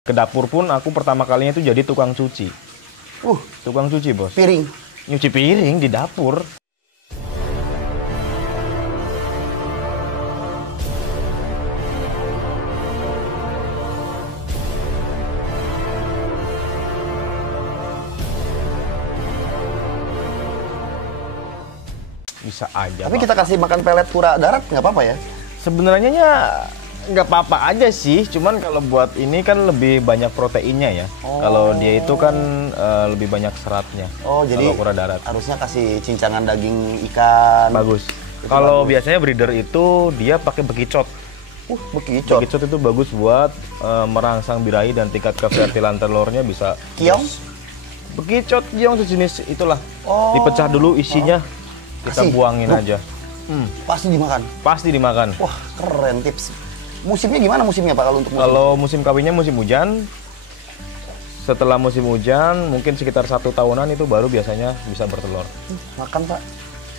Ke dapur pun aku pertama kalinya itu jadi tukang cuci. Tukang cuci, Bos. Piring. Nyuci piring di dapur. Bisa aja. Tapi kita kasih makan pelet kura darat nggak apa-apa ya? Sebenarnya nggak apa-apa aja sih, cuman kalau buat ini kan lebih banyak proteinnya ya. Kalau dia itu kan lebih banyak seratnya. Oh, jadi kalau kura darat. Harusnya kasih cincangan daging ikan. Bagus. Kalau biasanya breeder itu dia pakai bekicot. Bekicot. Bekicot itu bagus buat merangsang birahi dan tingkat kefertilan telurnya bisa. Kiong? Bekicot kiong sejenis itulah. Oh. Dipecah dulu isinya. Kita buangin aja. Pasti dimakan. Pasti dimakan. Wah, keren tips. Musimnya gimana musimnya Pak kalau untuk musim? Kalau musim kawinnya musim hujan. Setelah musim hujan, mungkin sekitar 1 tahunan itu baru biasanya bisa bertelur. Makan Pak.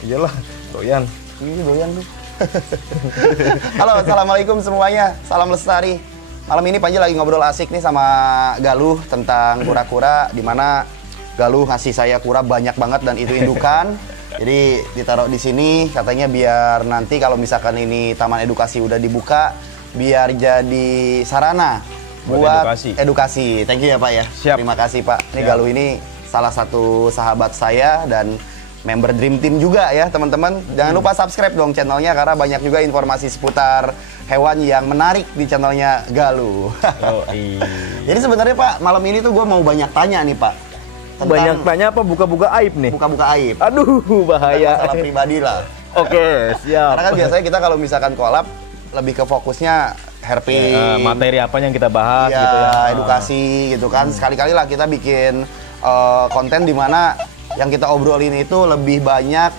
Iyalah, doyan. Ini doyan tuh. Halo, assalamualaikum semuanya. Salam lestari. Malam ini Panji lagi ngobrol asik nih sama Galuh tentang kura-kura, di mana Galuh ngasih saya kura banyak banget dan itu indukan. Jadi ditaruh di sini katanya biar nanti kalau misalkan ini taman edukasi udah dibuka, biar jadi sarana buat edukasi. Thank you ya Pak ya. Siap. Terima kasih Pak. Ini Galuh ini salah satu sahabat saya dan member Dream Team juga ya teman-teman. Jangan lupa subscribe dong channelnya karena banyak juga informasi seputar hewan yang menarik di channelnya Galuh. Jadi sebenarnya Pak, malam ini tuh gue mau banyak tanya nih Pak. Banyak tanya apa buka-buka aib nih? Buka-buka aib. Aduh, bahaya. Masalah pribadi lah. Oke, siap. Karena kan biasanya kita kalau misalkan collab lebih ke fokusnya hairpin, materi apa yang kita bahas ya, gitu ya. edukasi gitu kan. Sekali-kali lah kita bikin konten di mana yang kita obrolin itu lebih banyak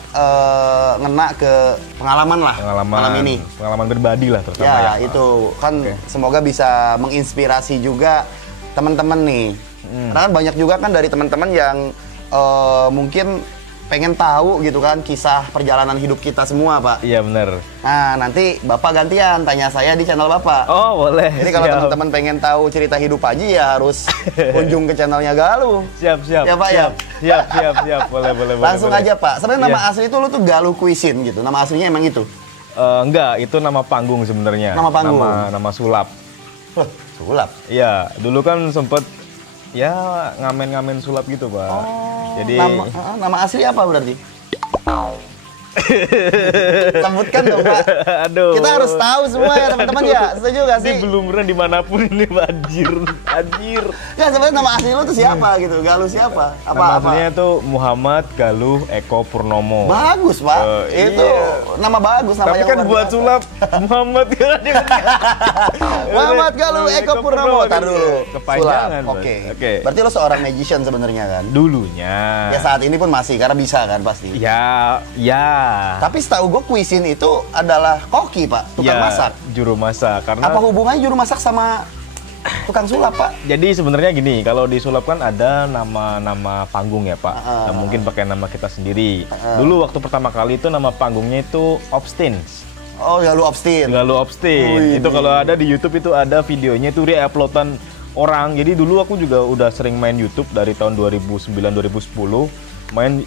ngena ke pengalaman lah. Malam ini. Pengalaman pribadi lah terutama ya. Itu kan semoga bisa menginspirasi juga teman-teman nih. Karena kan banyak juga kan dari teman-teman yang mungkin pengen tahu gitu kan kisah perjalanan hidup kita semua Pak. Iya benar. Nah nanti Bapak gantian tanya saya di channel Bapak. Oh boleh. Jadi kalau teman-teman pengen tahu cerita hidup Haji ya harus kunjung ke channelnya Galuh. Siap. Ya Pak ya. Siap. Boleh. Langsung aja Pak. Sebenarnya nama asli itu lu tuh Galuh Cuisine gitu. Nama aslinya emang itu? Enggak, itu nama panggung sebenarnya. Nama panggung. Nama sulap. Sulap. Iya, dulu kan sempet ya ngamen-ngamen sulap gitu Pak. Jadi nama asli apa berarti? Sebutkan dong Pak. Aduh. Kita harus tahu semua ya teman-teman ya. Setuju gak sih? Ini belum pernah dimanapun ini anjir. Ya sebenarnya nama asli lu tuh siapa gitu? Galuh siapa? Nama aslinya tuh Muhammad Galuh Eko Purnomo. Bagus Pak. Itu nama bagus. Nama tapi yang kan buat sulap Muhammad Muhammad Galuh Eko Purnomo. Tar dulu. Kepanjangan. Oke. Berarti lo seorang magician sebenarnya kan? Dulunya. Ya saat ini pun masih karena bisa kan pasti. Ya. Tapi setahu gue cuisine itu adalah koki Pak, tukang masak. Juru masak. Karena apa hubungannya juru masak sama tukang sulap Pak? Jadi sebenarnya gini, kalau di sulap kan ada nama panggung ya Pak. Yang mungkin pakai nama kita sendiri. Dulu waktu pertama kali itu nama panggungnya itu Obstins. Oh, Galuh Obstin. Galuh Obstin. Itu kalau ada di YouTube itu ada videonya itu re-uploadan orang. Jadi dulu aku juga udah sering main YouTube dari tahun 2009 2010. Main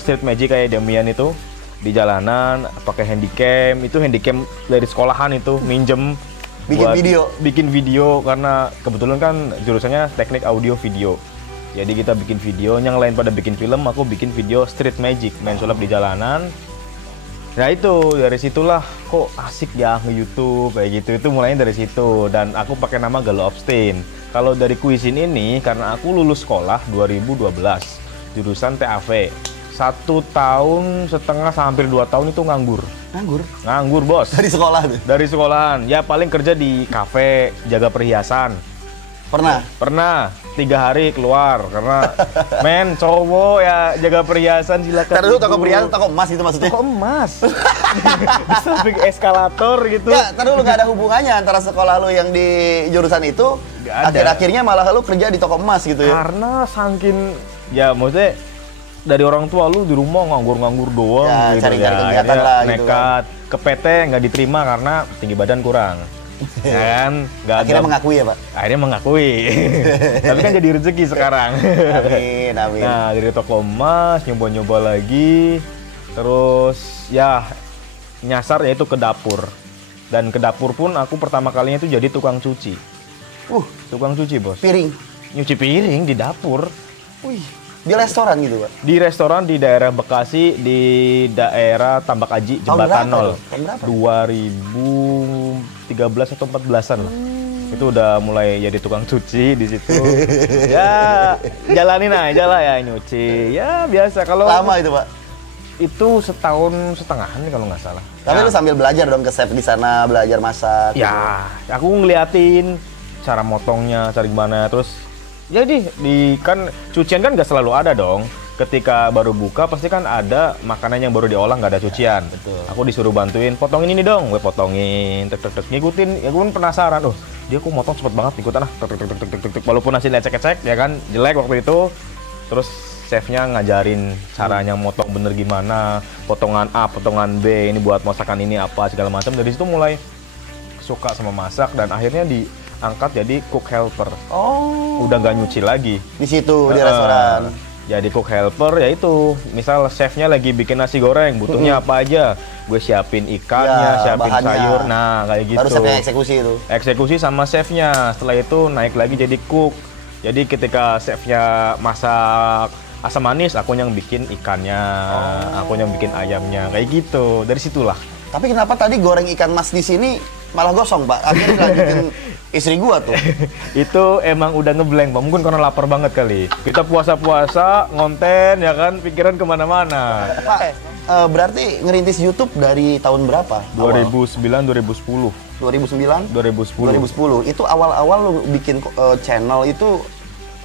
street magic kayak Damian itu di jalanan pakai handycam. Itu handycam dari sekolahan itu minjem bikin video karena kebetulan kan jurusannya teknik audio video. Jadi kita bikin video, yang lain pada bikin film, aku bikin video street magic, main sulap di jalanan. Nah itu dari situlah kok asik ya nge-YouTube kayak gitu. Itu mulainya dari situ dan aku pakai nama Galuh Obstin. Kalau dari cuisine ini karena aku lulus sekolah 2012 jurusan TAV. 1 tahun setengah hampir 2 tahun itu nganggur. Nganggur bos. Dari sekolah tuh? Dari sekolahan. Ya paling kerja di kafe, jaga perhiasan. Pernah 3 hari keluar karena men cowok ya jaga perhiasan silakan. Taruh toko perhiasan, toko emas itu maksudnya? Toko emas. Bisa bikin eskalator gitu. Ya, taruh lu gak ada hubungannya antara sekolah lu yang di jurusan itu akhir-akhirnya malah lu kerja di toko emas gitu ya? Karena saking ya maksudnya dari orang tua lu di rumah nganggur-nganggur doang ya, gitu cari-cari kegiatan lah gitu nekat kan. Ke PT nggak diterima karena tinggi badan kurang. Ya kan? Nggak Akhirnya ada- mengakui ya Pak? Akhirnya mengakui. Tapi kan jadi rezeki sekarang. Amin, amin. Nah, dari toko emas, nyoba-nyoba lagi. Terus ya nyasar yaitu ke dapur. Dan ke dapur pun aku pertama kalinya itu jadi tukang cuci. Tukang cuci, Bos. Piring. Nyuci piring di dapur. Wih, di restoran gitu Pak? Di restoran di daerah Bekasi, di daerah Tambak Aji, Tahun Jembatan berapa Nol. tuh? Tahun berapa? 2013 atau 14-an lah. Itu udah mulai jadi tukang cuci di situ. Ya, jalanin aja lah ya nyuci. Ya, biasa. Kalau Lama itu Pak? itu setahun setengahan nih kalau nggak salah. Tapi Ya. lu sambil belajar dong ke chef di sana, belajar masak. Ya, aku ngeliatin cara motongnya, cara gimana. Terus, jadi di kan cucian kan nggak selalu ada dong. Ketika baru buka pasti kan ada makanan yang baru diolah nggak ada cucian. Betul. Aku disuruh bantuin, potongin ini dong, gue potongin, tek tek tek, ngikutin. Ya gue pun penasaran, dia kok motong cepet banget, ikutan ah, tek tek tek tek tek tek. Walaupun hasilnya cek-cek ya kan jelek waktu itu. Terus chefnya ngajarin caranya motong bener gimana, potongan A, potongan B, ini buat masakan ini apa segala macam. Dari situ mulai suka sama masak dan akhirnya diangkat jadi cook helper. Oh, Udah nggak nyuci lagi. di situ di Heeh. restoran. Jadi cook helper ya itu, misal chefnya lagi bikin nasi goreng, butuhnya apa aja, gue siapin ikannya, Ya, siapin bahannya. sayur, nah kayak gitu. Baru chefnya eksekusi itu. Eksekusi sama chefnya, setelah itu naik lagi jadi cook. Jadi ketika chefnya masak asam manis, aku yang bikin ikannya, aku yang bikin ayamnya, kayak gitu. Dari situlah. Tapi kenapa tadi goreng ikan mas di sini malah gosong Pak? Akhirnya dilanjutin istri gua tuh. Itu emang udah ngeblank, Pak. Mungkin karena lapar banget kali. Kita puasa-puasa, ngonten, ya kan, pikiran kemana-mana. Pak, berarti ngerintis YouTube dari tahun berapa? 2009, 2010. 2009? 2010. 2010. Itu awal-awal lu bikin channel itu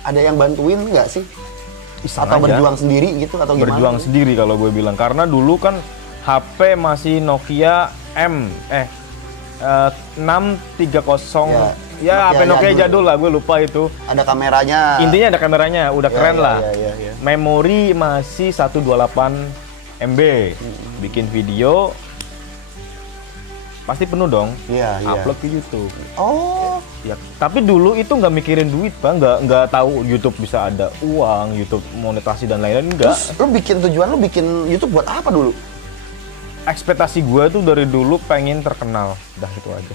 ada yang bantuin nggak sih? Iseng Atau aja. berjuang sendiri gitu atau gimana? Berjuang sendiri kalau gue bilang. Karena dulu kan HP masih Nokia 630. Ya, HP Nokia Nokia jadul. jadul lah, gue lupa itu. Ada kameranya. Intinya ada kameranya, udah Ya, keren ya, lah. ya. Memori masih 128 MB. Bikin video pasti penuh dong. Iya, iya. Upload ke YouTube. Oh, Ya, tapi dulu itu nggak mikirin duit, Pak. Nggak tahu YouTube bisa ada uang, YouTube monetasi dan lain-lain, enggak. terus lu bikin YouTube buat apa dulu? Ekspektasi gue tuh dari dulu pengen terkenal, dah itu aja.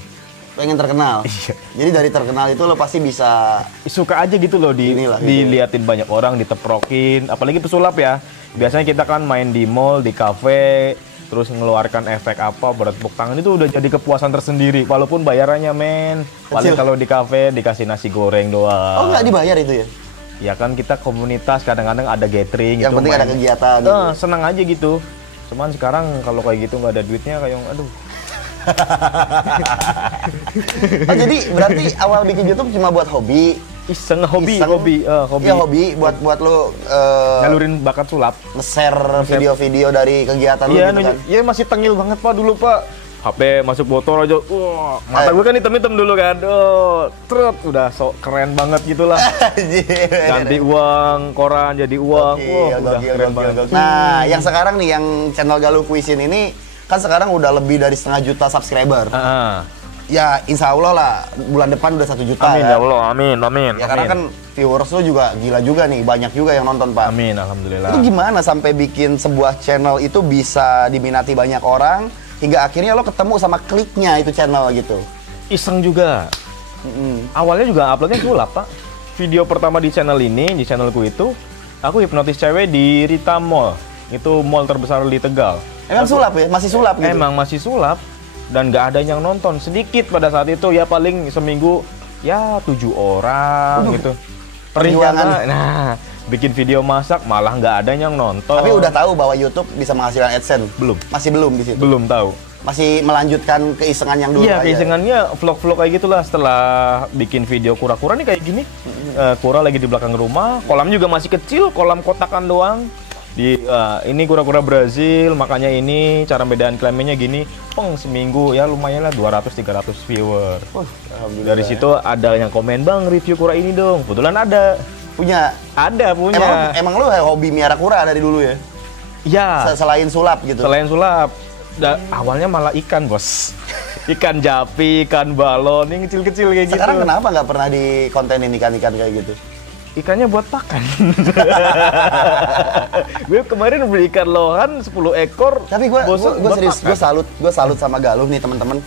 Pengen terkenal. Iya. Jadi dari terkenal itu lo pasti bisa. Suka aja gitu loh Inilah, gitu. diliatin banyak orang, diteprokin, apalagi pesulap ya. Biasanya kita kan main di mall, di kafe, terus ngeluarkan efek apa, bertepuk tangan, itu udah jadi kepuasan tersendiri. Walaupun bayarannya men, paling Kecil. kalau di kafe dikasih nasi goreng doang. Oh, nggak dibayar itu ya? Ya kan kita komunitas, kadang-kadang ada gathering Yang gitu. penting ada main. kegiatan gitu. Senang aja gitu. Cuman sekarang kalau kayak gitu nggak ada duitnya, kayak aduh. Oh, jadi berarti awal bikin YouTube cuma buat hobi. Iseng, hobi. Iseng. Hobi. Iya, hobi buat lo Nyalurin bakat sulap. nge-share video-video dari kegiatan Iya, lu gitu kan. ya masih tengil banget Pak dulu Pak. HP masuk botol aja, wah, mata gue kan hitam-hitam dulu kan, trut, udah sok keren banget gitulah. Ganti uang, koran jadi uang, wah udah keren banget. Nah, yang sekarang nih, yang channel Galuh Cuisine ini, kan sekarang udah lebih dari 1,5 juta subscriber. Ya, insya Allah lah, bulan depan udah 1 juta Amin ya. ya Allah, amin, amin. Ya karena kan viewers lu juga gila juga nih, banyak juga yang nonton Pak. Amin, alhamdulillah. Itu gimana sampai bikin sebuah channel itu bisa diminati banyak orang, hingga akhirnya lo ketemu sama kliknya itu channel gitu? Iseng juga. Awalnya juga uploadnya sulap Pak. Video pertama di channel ini, di channelku itu, aku hipnotis cewek di Rita Mall. Itu mall terbesar di Tegal. Emang sulap ya? Masih sulap gitu? Emang masih sulap dan nggak ada yang nonton, sedikit pada saat itu, ya paling seminggu ya 7 orang gitu. Perjuangan. Nah, bikin video masak malah nggak ada yang nonton. Tapi udah tahu bahwa YouTube bisa menghasilkan AdSense? Belum. Masih belum di situ? Belum tahu. Masih melanjutkan keisengan yang dulu Iya, aja? keisengannya vlog-vlog kayak gitulah. Setelah bikin video kura-kura nih kayak gini, kura lagi di belakang rumah, kolam juga masih kecil, kolam kotakan doang. Ini kura-kura Brazil, makanya ini cara bedaan kelaminnya gini, seminggu ya lumayan lah 200-300 viewer. Alhamdulillah. Dari situ ada yang komen, "Bang, review kura ini dong." Kebetulan ada. Punya? Punya. Emang lu hobi miara kura dari dulu ya? Ya, Selain sulap gitu? selain sulap. Awalnya malah ikan, Bos. Ikan japi, ikan balon, yang kecil-kecil kayak gitu. Sekarang kenapa nggak pernah dikontenin ikan-ikan kayak gitu? Ikannya buat pakan. Gue kemarin beli ikan lohan 10 ekor. Tapi gue serius, gue salut sama Galuh nih teman-teman.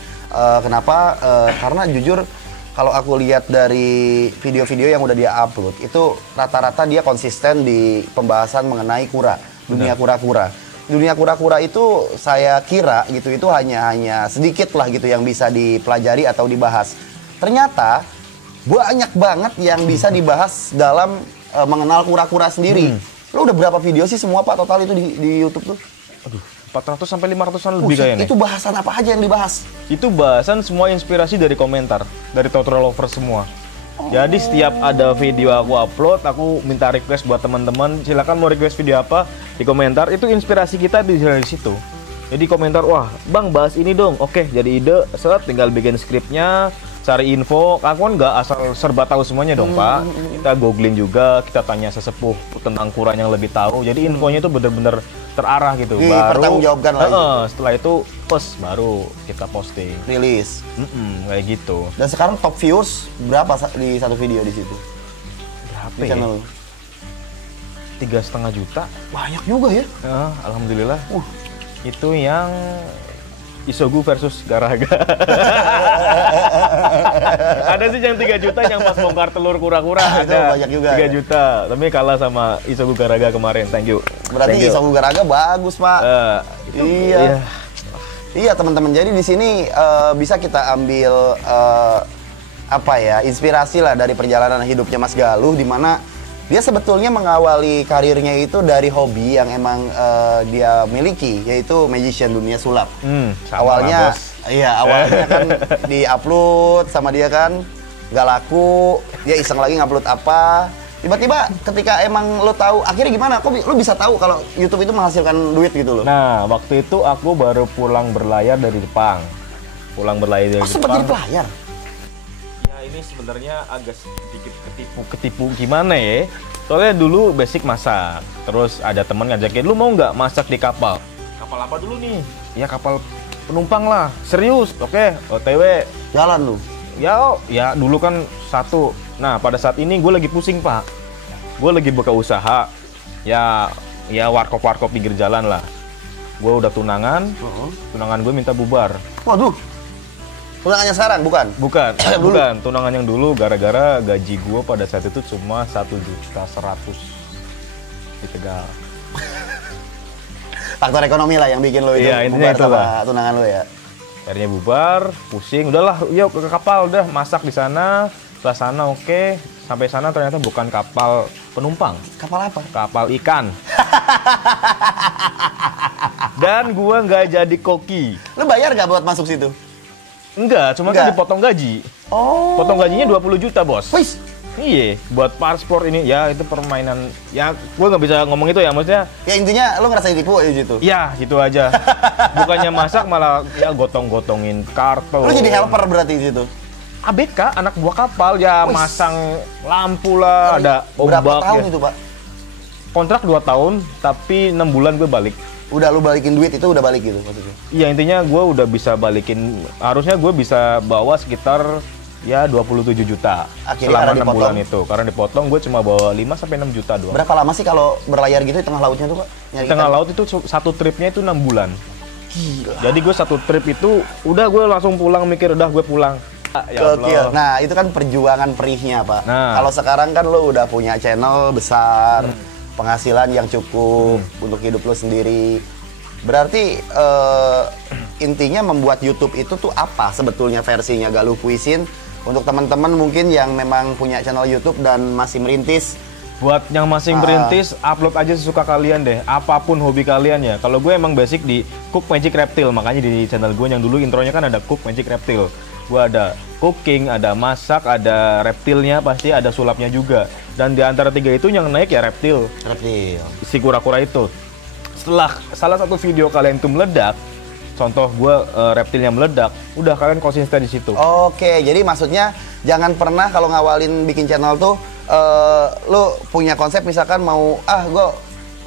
Kenapa? Karena jujur kalau aku lihat dari video-video yang udah dia upload, itu rata-rata dia konsisten di pembahasan mengenai kura, dunia kura-kura. Dunia kura-kura itu saya kira gitu itu hanya sedikit lah gitu yang bisa dipelajari atau dibahas. Ternyata banyak banget yang bisa dibahas dalam mengenal kura-kura sendiri. Lo udah berapa video sih semua Pak total itu di YouTube tuh? Aduh, 400 sampai 500-an lebih kayaknya. Itu bahasan apa aja yang dibahas? Itu bahasan semua inspirasi dari komentar, dari tutorial lovers semua. Jadi setiap ada video aku upload, aku minta request buat teman-teman, silakan mau request video apa di komentar. Itu inspirasi kita dari situ. Jadi komentar, wah bang bahas ini dong. Oke, jadi ide, tinggal bikin skripnya, cari info. Aku kan nggak asal serba tahu semuanya dong Pak. Kita googling juga, kita tanya sesepuh tentang kurang yang lebih tahu. Jadi infonya itu bener-bener terarah gitu. Baru pertanggungjawabkan lagi. Setelah itu post baru kita posting. Rilis. Kayak gitu. Dan sekarang top views berapa di satu video di situ? Berapa Di ya? channel lu? 3,5 juta. Banyak juga ya. Alhamdulillah. Itu yang Isogu versus Garaga. Ada sih yang 3 juta yang pas bongkar telur kura-kura. Itu banyak juga. 3 juta. Tapi kalah sama Isogu Garaga kemarin. Thank you. Berarti Isogu Garaga bagus, Pak. Iya. Iya, teman-teman. Jadi di sini bisa kita ambil inspirasi lah dari perjalanan hidupnya Mas Galuh, di mana dia sebetulnya mengawali karirnya itu dari hobi yang emang dia miliki, yaitu magician, dunia sulap. Awalnya, awalnya kan di-upload sama dia kan, nggak laku, dia iseng lagi ngupload apa. Tiba-tiba ketika emang lo tahu, akhirnya gimana? Kok lo bisa tahu kalau YouTube itu menghasilkan duit gitu loh? Nah, waktu itu aku baru pulang berlayar dari Jepang. Sempat jadi pelayar? Ini sebenarnya agak sedikit ketipu gimana ya? Soalnya dulu basic masak, terus ada teman ngajakin, lu mau nggak masak di kapal? Kapal apa dulu nih? Ya kapal penumpang lah, serius, oke, OTW. Jalan lu? Ya dulu kan satu. Nah pada saat ini gue lagi pusing Pak, gue lagi buka usaha, ya warkop pinggir jalan lah. Gue udah tunangan, tunangan gue minta bubar. Waduh. Tunangannya sekarang, bukan? Bukan, tunangan yang dulu gara-gara gaji gue pada saat itu cuma 1.100.000 di Tegal. Faktor ekonomi lah yang bikin lo itu bubar sama tunangan lo ya? Akhirnya bubar, pusing, udahlah yuk ke kapal, udah masak di sana, setelah sana oke. Sampai sana ternyata bukan kapal penumpang. Kapal apa? Kapal ikan. Dan gue nggak jadi koki. Lo bayar nggak buat masuk situ? Enggak, cuma kan dipotong gaji. Potong gajinya 20 juta, Bos. Wih. Iya, buat paspor ini ya itu permainan. Ya, gue nggak bisa ngomong itu ya, maksudnya. Ya intinya lo ngerasa ditipu di situ. Ya, gitu aja. Bukannya masak malah ya gotong-gotongin kartu. Lo jadi helper berarti di situ. ABK, anak buah kapal ya, masang lampu lah, ada ombak. Berapa tahun itu, Pak? Kontrak 2 tahun, tapi 6 bulan gue balik. Udah lu balikin duit itu udah balik gitu maksudnya? Iya, intinya gue udah bisa balikin, harusnya gue bisa bawa sekitar ya 27 juta. Akhirnya selama 6 bulan itu. Karena dipotong gue cuma bawa 5-6 juta doang. Berapa lama sih kalau berlayar gitu di tengah lautnya tuh, Pak? Di tengah laut itu satu tripnya itu 6 bulan. Gila. Jadi gue satu trip itu udah gue langsung pulang, mikir udah gue pulang. Ya gokil. Nah, itu kan perjuangan perihnya, Pak. Nah. Kalau sekarang kan lo udah punya channel besar, penghasilan yang cukup untuk hidup lo sendiri. Berarti intinya membuat YouTube itu tuh apa sebetulnya versinya Galuh Puisin untuk teman-teman mungkin yang memang punya channel YouTube dan masih merintis. Buat yang masih merintis, upload aja sesuka kalian deh, apapun hobi kalian ya. Kalau gue emang basic di Cook Magic Reptile, makanya di channel gue yang dulu intronya kan ada Cook Magic Reptile. Gue ada cooking, ada masak, ada reptilnya, pasti ada sulapnya juga. Dan di antara 3 itu yang naik ya reptil. Si kura-kura itu. Setelah salah satu video kalian itu meledak, contoh gue reptilnya meledak, udah kalian konsisten di situ. Oke, jadi maksudnya jangan pernah kalau ngawalin bikin channel tuh, lo punya konsep misalkan mau gue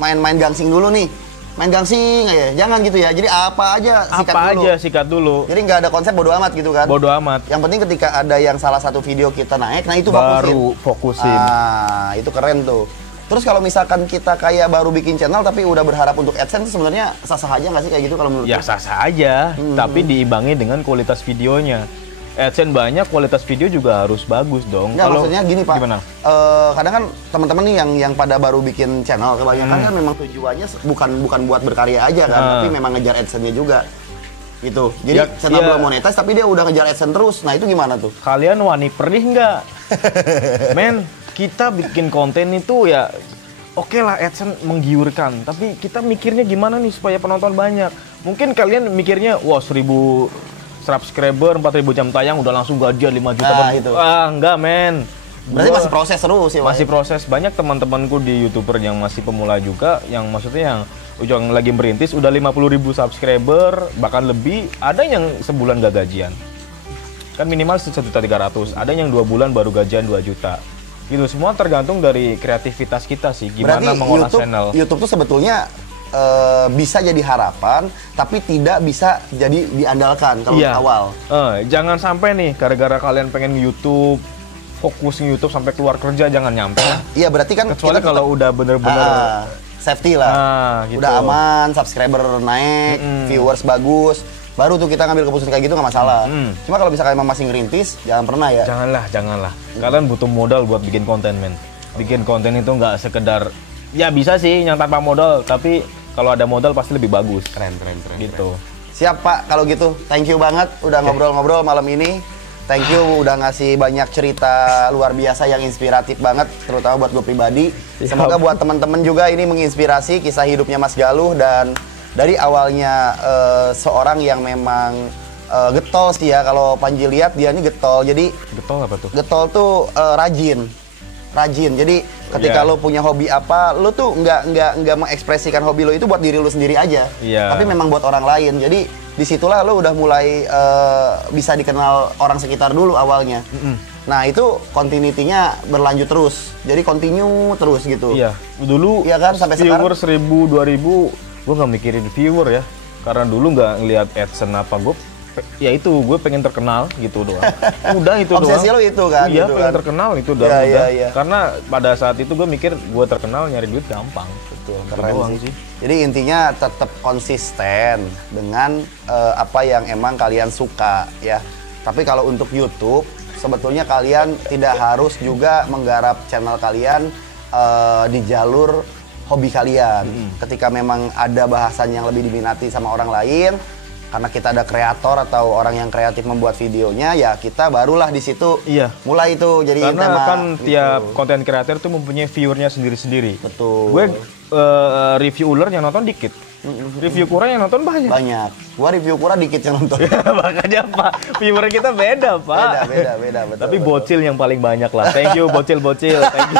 main-main gangsing dulu nih. main gangsing aja. Jangan gitu ya. Jadi apa aja sikat Apa dulu. aja sikat dulu. Jadi nggak ada konsep bodo amat gitu kan. Bodo amat. Yang penting ketika ada yang salah satu video kita naik, nah itu Baru fokusin. Ah, itu keren tuh. Terus kalau misalkan kita kayak baru bikin channel tapi udah berharap untuk AdSense, sebenarnya sah-sah aja nggak sih kayak gitu kalau menurut Ya lu? sah-sah aja, tapi diimbangi dengan kualitas videonya. AdSense banyak, kualitas video juga harus bagus dong. Nggak, maksudnya gini Pak, Gimana? Kadang kan teman-teman nih yang pada baru bikin channel, kebanyakan kan memang tujuannya bukan buat berkarya aja kan, tapi memang ngejar AdSense-nya juga. Gitu. Jadi Ya, channel ya. belum monetize tapi dia udah ngejar AdSense terus. Nah, itu gimana tuh? Kalian wani perih nggak? Men, kita bikin konten itu ya oke lah AdSense menggiurkan, tapi kita mikirnya gimana nih supaya penonton banyak. Mungkin kalian mikirnya, wah 1000 subscriber, 4000 jam tayang udah langsung gajian 5 juta. Nah, itu. Enggak men. Berarti Gua masih proses terus sih, Pak. masih proses. Banyak teman-temanku di YouTuber yang masih pemula juga, yang maksudnya yang lagi merintis udah 50.000 subscriber, bahkan lebih. Ada yang sebulan gak gajian. Kan minimal 1.300.000. Ada yang 2 bulan baru gajian 2 juta. Gitu, semua tergantung dari kreativitas kita sih, gimana Berarti mengolah channel. YouTube tuh sebetulnya bisa jadi harapan, tapi tidak bisa jadi diandalkan kalau Iya. awal. Jangan sampai nih, gara-gara kalian pengen YouTube, fokus YouTube sampai keluar kerja, jangan nyampe. Iya, berarti kan Kecuali kita kalau udah bener-bener safety lah. gitu. Udah aman, subscriber naik, viewers bagus, baru tuh kita ngambil keputusan kayak gitu nggak masalah. Cuma kalau misalkan emang masih ngerintis, jangan pernah ya. Janganlah. Kalian butuh modal buat bikin konten, men. Bikin konten itu nggak sekedar, ya bisa sih yang tanpa modal, tapi kalau ada modal pasti lebih bagus. Keren. Gitu. Siap Pak, kalau gitu thank you banget udah ngobrol-ngobrol malam ini. Thank you udah ngasih banyak cerita luar biasa yang inspiratif banget, terutama buat gue pribadi. Semoga buat teman-teman juga ini menginspirasi kisah hidupnya Mas Galuh, dan dari awalnya seorang yang memang getol sih ya, kalau Panji lihat dia ini getol. Jadi Getol apa tuh? getol tuh rajin. Jadi ketika Iya. lo punya hobi apa, lo tuh nggak mengekspresikan hobi lo itu buat diri lo sendiri aja, Iya. tapi memang buat orang lain. Jadi disitulah lo udah mulai bisa dikenal orang sekitar dulu awalnya. Nah itu continuity-nya berlanjut terus, jadi continue terus gitu. Iya. Dulu Iya kan, sampai viewer 1000, 2000, gue nggak mikirin viewer ya. Karena dulu nggak ngelihat AdSense apa, ya itu gue pengen terkenal gitu doang. Udah itu doang. Obsesi lo itu kan? Iya, gitu pengen kan? terkenal itu udah. Iya, udah. iya. Karena pada saat itu gue mikir gue terkenal nyari duit gampang. Betul. Keren sih. Jadi intinya tetap konsisten dengan apa yang emang kalian suka ya. Tapi kalau untuk YouTube, sebetulnya kalian tidak harus juga menggarap channel kalian di jalur hobi kalian. Ketika memang ada bahasan yang lebih diminati sama orang lain, karena kita ada kreator atau orang yang kreatif membuat videonya, ya kita barulah di situ Iya. mulai itu jadi Karena tema kan gitu. tiap konten kreator tuh mempunyai viewernya sendiri-sendiri. Betul. Gue review ular yang nonton dikit, review kurang yang nonton banyak. banyak. Gua review kurang dikit yang nonton. Makanya Pak, viewer kita beda Pak. Beda, betul. Tapi betul. bocil yang paling banyak lah. Thank you bocil. Thank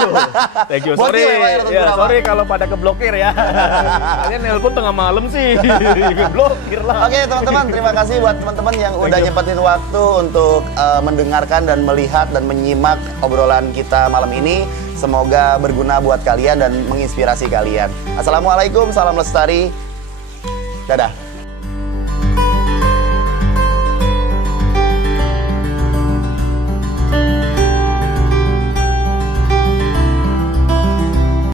you. Bocil Sorry, ya, Pak, ya, nonton ya, drama. sorry kalau pada keblokir ya. Kalian nelpon tengah malam sih. Keblokir lah. Oke teman-teman, terima kasih buat teman-teman yang udah nyempetin waktu untuk mendengarkan dan melihat dan menyimak obrolan kita malam ini. Semoga berguna buat kalian dan menginspirasi kalian. Assalamualaikum, salam lestari. Dadah.